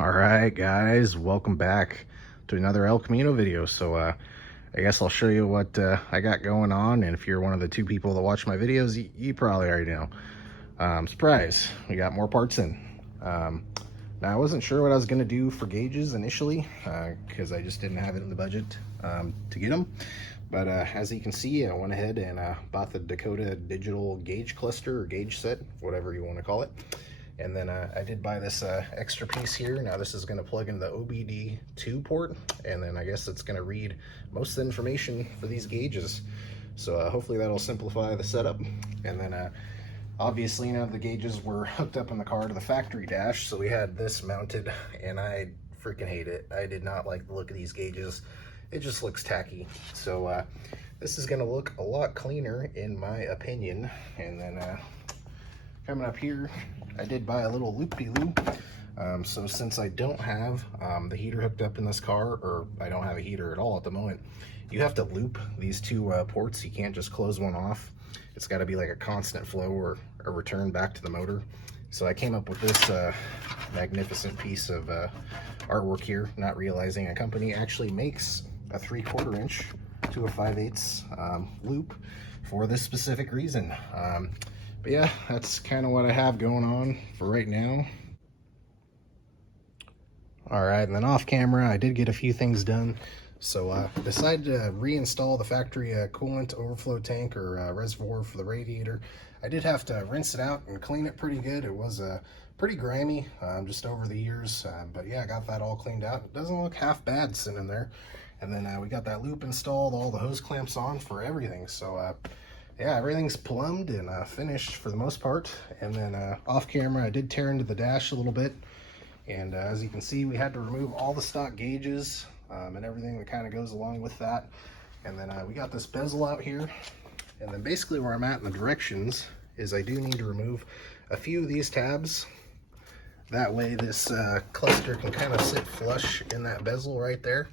All right, guys, welcome back to another El Camino video. I guess I'll show you what I got going on, and if you're one of the two people that watch my videos, you probably already know. Surprise, we got more parts in. Now, I wasn't sure what I was going to do for gauges initially, because I just didn't have it in the budget to get them. But as you can see, I went ahead and bought the Dakota Digital Gauge cluster, or gauge set, whatever you want to call it. And then I did buy this extra piece here. Now this is going to plug into the OBD2 port, and then I guess it's going to read most of the information for these gauges. So hopefully that'll simplify the setup. And then obviously, you know, the gauges were hooked up in the car to the factory dash, so we had this mounted, and I freaking hate it. I did not like the look of these gauges. It just looks tacky. So this is going to look a lot cleaner in my opinion. And then coming up here, I did buy a little loop-de-loop. So since I don't have the heater hooked up in this car, or I don't have a heater at all at the moment, you have to loop these two ports. You can't just close one off. It's got to be like a constant flow or a return back to the motor. So I came up with this magnificent piece of artwork here, not realizing a company actually makes a 3/4 inch to a 5/8 loop for this specific reason. But yeah, that's kind of what I have going on for right now. All right, and then off camera, I did get a few things done. So decided to reinstall the factory coolant overflow tank or reservoir for the radiator. I did have to rinse it out and clean it pretty good. It was pretty grimy just over the years, but yeah, I got that all cleaned out. It doesn't look half bad sitting in there. And then we got that loop installed, all the hose clamps on for everything. So yeah, everything's plumbed and finished for the most part. And then off camera, I did tear into the dash a little bit. And as you can see, we had to remove all the stock gauges and everything that kind of goes along with that. And then we got this bezel out here. And then basically where I'm at in the directions is I do need to remove a few of these tabs. That way this cluster can kind of sit flush in that bezel right there.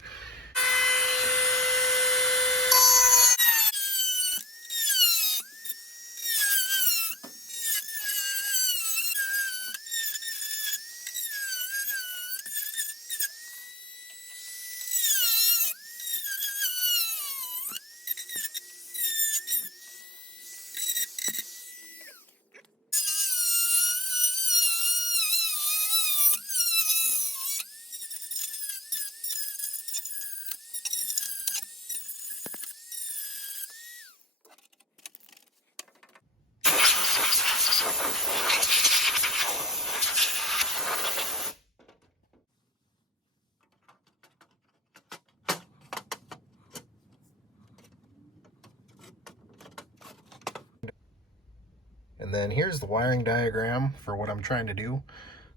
And then here's the wiring diagram for what I'm trying to do.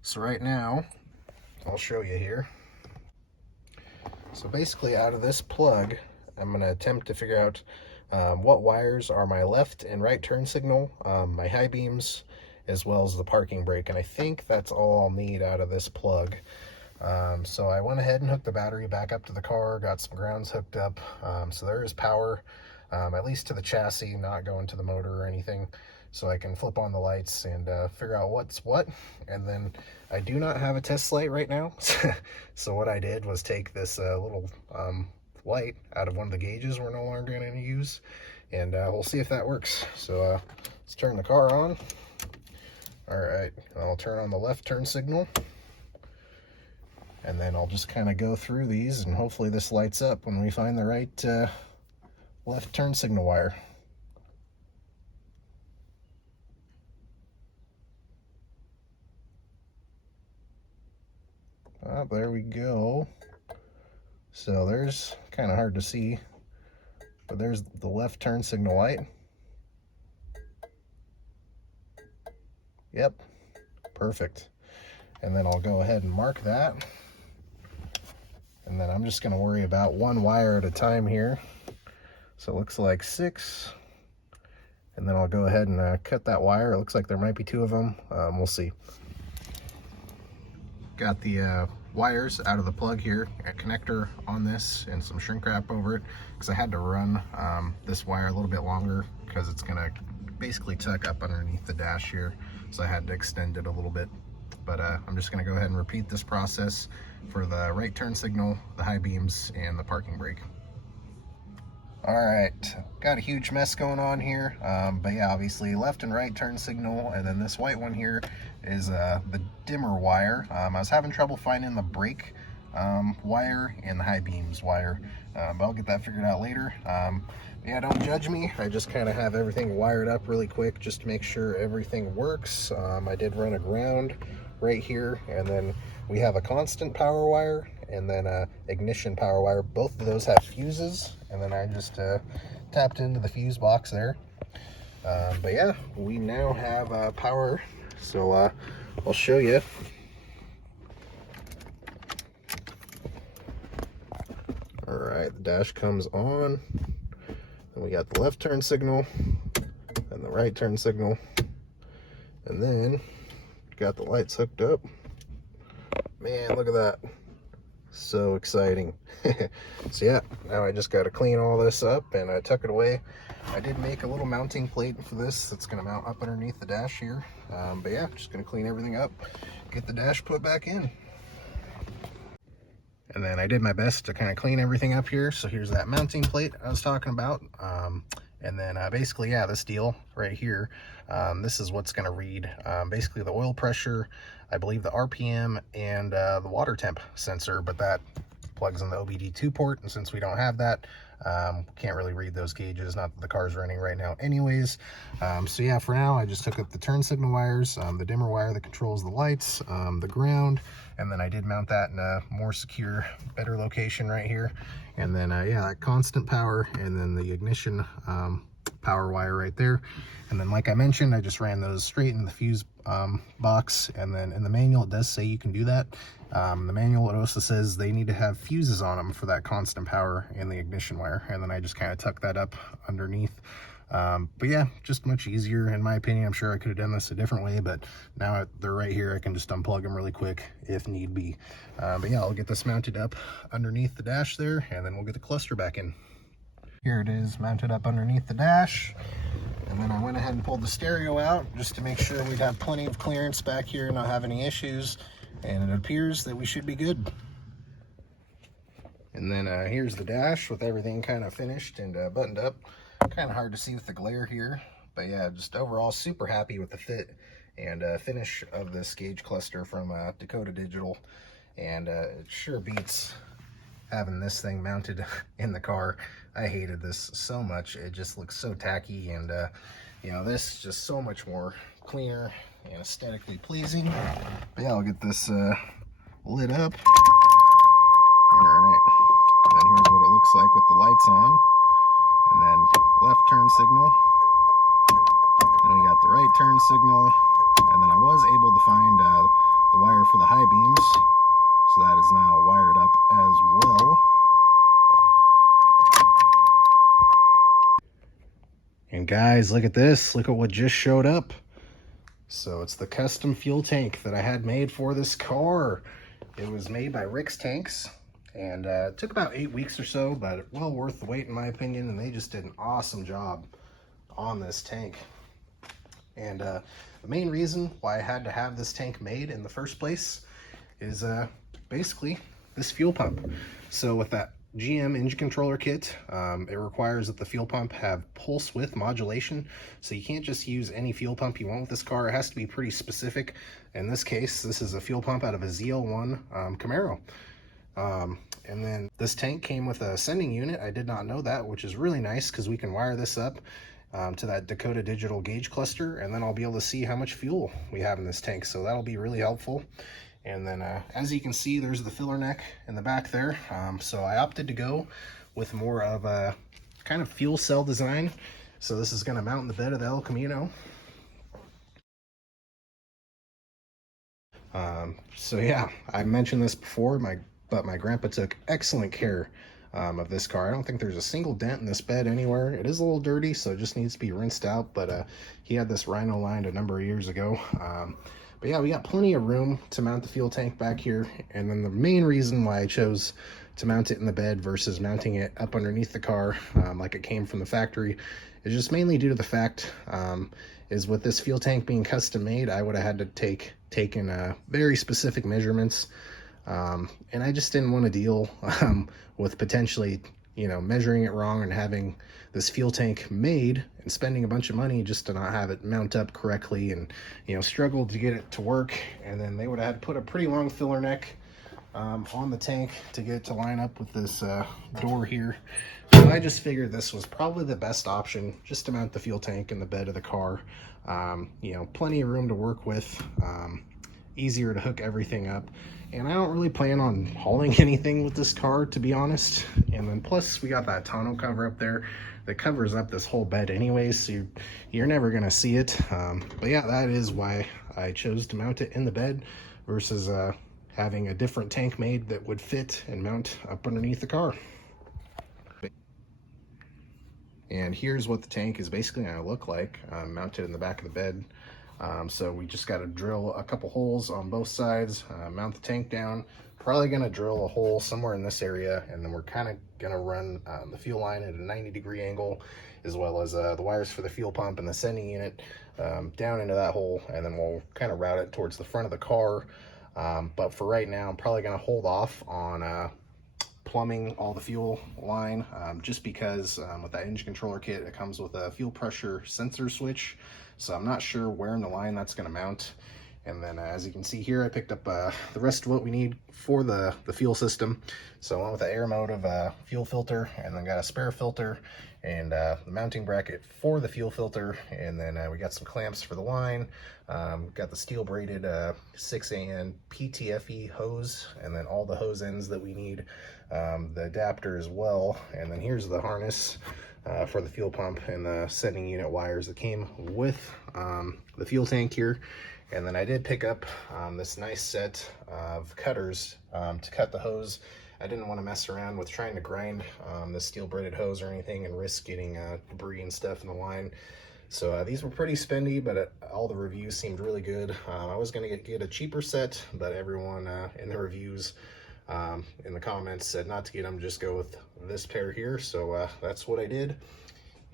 So right now, I'll show you here. So basically out of this plug, I'm going to attempt to figure out what wires are my left and right turn signal, my high beams, as well as the parking brake. And I think that's all I'll need out of this plug. So I went ahead and hooked the battery back up to the car, got some grounds hooked up. So there is power, at least to the chassis, not going to the motor or anything. So I can flip on the lights and figure out what's what. And then I do not have a test light right now. So what I did was take this little light out of one of the gauges we're no longer going to use, and we'll see if that works. So let's turn the car on. All right, I'll turn on the left turn signal, and then I'll just kind of go through these, and hopefully this lights up when we find the right left turn signal wire. Oh, there we go. So there's, kind of hard to see, but there's the left turn signal light. Yep, perfect. And then I'll go ahead and mark that. And then I'm just going to worry about one wire at a time here. So it looks like 6. And then I'll go ahead and cut that wire. It looks like there might be 2 of them. We'll see. Got the wires out of the plug here, a connector on this and some shrink wrap over it, because I had to run this wire a little bit longer because it's going to basically tuck up underneath the dash here, so I had to extend it a little bit. But I'm just going to go ahead and repeat this process for the right turn signal, the high beams, and the parking brake. All right, got a huge mess going on here, but yeah, obviously left and right turn signal, and then this white one here is the dimmer wire. I was having trouble finding the brake wire and the high beams wire, but I'll get that figured out later. Yeah, don't judge me. I just kind of have everything wired up really quick just to make sure everything works. I did run a ground right here, and then we have a constant power wire and then a ignition power wire. Both of those have fuses, and then I just tapped into the fuse box there. But yeah, we now have power, so I'll show you. All right, the dash comes on, and we got the left turn signal and the right turn signal, and then got the lights hooked up. Man, look at that. So exciting. So yeah, now I just got to clean all this up and tuck it away. I did make a little mounting plate for this that's going to mount up underneath the dash here. But yeah, just going to clean everything up, get the dash put back in. And then I did my best to kind of clean everything up here. So here's that mounting plate I was talking about. And then basically, yeah, this deal right here, this is what's going to read basically the oil pressure, I believe the RPM, and the water temp sensor, but that plugs in the OBD2 port, and since we don't have that, can't really read those gauges, not that the car's running right now anyways. So yeah, for now, I just took up the turn signal wires, the dimmer wire that controls the lights, the ground, and then I did mount that in a more secure, better location right here. And then, yeah, that constant power, and then the ignition power wire right there. And then, like I mentioned, I just ran those straight in the fuse box. And then in the manual, it does say you can do that. The manual, it also says they need to have fuses on them for that constant power and the ignition wire. And then I just kind of tuck that up underneath. But yeah, just much easier in my opinion. I'm sure I could have done this a different way, but now they're right here. I can just unplug them really quick if need be. But yeah, I'll get this mounted up underneath the dash there, and then we'll get the cluster back in. Here it is mounted up underneath the dash. And then I went ahead and pulled the stereo out just to make sure we'd have plenty of clearance back here and not have any issues. And it appears that we should be good. And then here's the dash with everything kind of finished and buttoned up. Kind of hard to see with the glare here, but yeah, just overall super happy with the fit and finish of this gauge cluster from Dakota Digital. And it sure beats having this thing mounted in the car. I hated this so much. It just looks so tacky, and you know, this is just so much more cleaner and aesthetically pleasing. But yeah, I'll get this lit up. All right, and then here's what it looks like with the lights on. And then left turn signal, then we got the right turn signal, and then I was able to find the wire for the high beams, so that is now wired up as well. And guys, look at this, look at what just showed up. So it's the custom fuel tank that I had made for this car. It was made by Rick's Tanks. And it took about 8 weeks or so, but well worth the wait in my opinion, and they just did an awesome job on this tank. And the main reason why I had to have this tank made in the first place is basically this fuel pump. So with that GM engine controller kit, it requires that the fuel pump have pulse width modulation, so you can't just use any fuel pump you want with this car. It has to be pretty specific. In this case, this is a fuel pump out of a ZL1 Camaro. And then this tank came with a sending unit. I did not know that, which is really nice because we can wire this up to that Dakota Digital Gauge cluster, and then I'll be able to see how much fuel we have in this tank. So that'll be really helpful. And then as you can see, there's the filler neck in the back there. So I opted to go with more of a kind of fuel cell design. So this is going to mount in the bed of the El Camino. So yeah, I mentioned this before, but my grandpa took excellent care of this car. I don't think there's a single dent in this bed anywhere. It is a little dirty, so it just needs to be rinsed out, but he had this Rhino lined a number of years ago. But yeah, we got plenty of room to mount the fuel tank back here. And then the main reason why I chose to mount it in the bed versus mounting it up underneath the car like it came from the factory is just mainly due to the fact is with this fuel tank being custom made, I would have had to taken very specific measurements, and I just didn't want to deal with potentially, you know, measuring it wrong and having this fuel tank made and spending a bunch of money just to not have it mount up correctly, and, you know, struggled to get it to work. And then they would have had to put a pretty long filler neck on the tank to get it to line up with this door here. So I just figured this was probably the best option, just to mount the fuel tank in the bed of the car. You know, plenty of room to work with, easier to hook everything up. And I don't really plan on hauling anything with this car, to be honest. And then plus we got that tonneau cover up there that covers up this whole bed anyways, so you're never gonna see it. But yeah, that is why I chose to mount it in the bed versus having a different tank made that would fit and mount up underneath the car. And here's what the tank is basically gonna look like, mounted in the back of the bed. So we just got to drill a couple holes on both sides, mount the tank down. Probably going to drill a hole somewhere in this area, and then we're kind of going to run the fuel line at a 90-degree angle, as well as the wires for the fuel pump and the sending unit down into that hole, and then we'll kind of route it towards the front of the car. But for right now, I'm probably going to hold off on plumbing all the fuel line, just because with that engine controller kit, it comes with a fuel pressure sensor switch. So I'm not sure where in the line that's going to mount. And then as you can see here, I picked up the rest of what we need for the fuel system. So I went with the air mode of fuel filter, and then got a spare filter and the mounting bracket for the fuel filter. And then we got some clamps for the line. Got the steel braided 6AN PTFE hose, and then all the hose ends that we need, the adapter as well. And then here's the harness for the fuel pump and the sending unit wires that came with the fuel tank here. And then I did pick up this nice set of cutters to cut the hose. I didn't want to mess around with trying to grind this steel braided hose or anything and risk getting debris and stuff in the line. So these were pretty spendy, but all the reviews seemed really good. I was going to get a cheaper set, but everyone in the reviews in the comments said not to get them, just go with this pair here. So that's what I did.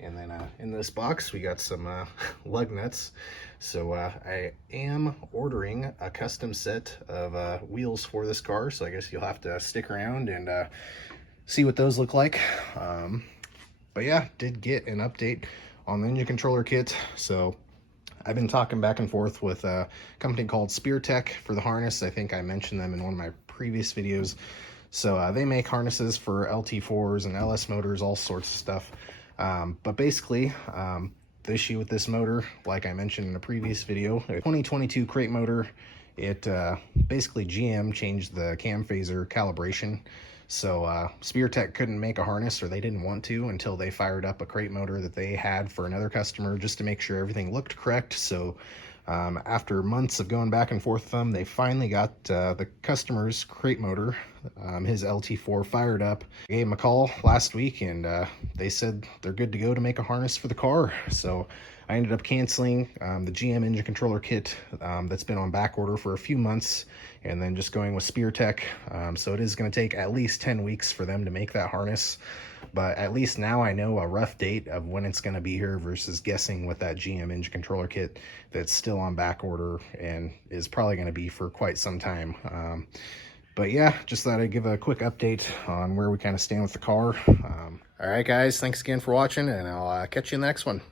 And then in this box we got some lug nuts. So I am ordering a custom set of wheels for this car, so I guess you'll have to stick around and see what those look like. But yeah, did get an update on the engine controller kit. So I've been talking back and forth with a company called SpearTech for the harness. I think I mentioned them in one of my previous videos. So they make harnesses for LT4s and LS motors, all sorts of stuff. But basically, the issue with this motor, like I mentioned in a previous video, a 2022 crate motor, it basically GM changed the cam phaser calibration. So SpearTech couldn't make a harness, or they didn't want to, until they fired up a crate motor that they had for another customer just to make sure everything looked correct. So after months of going back and forth with them, they finally got the customer's crate motor, his LT4, fired up. I gave him a call last week, and they said they're good to go to make a harness for the car. So I ended up canceling the GM engine controller kit that's been on back order for a few months, and then just going with SpearTech. So it is going to take at least 10 weeks for them to make that harness. But at least now I know a rough date of when it's going to be here versus guessing with that GM engine controller kit that's still on back order and is probably going to be for quite some time. But yeah, just thought I'd give a quick update on where we kind of stand with the car. All right, guys, thanks again for watching, and I'll catch you in the next one.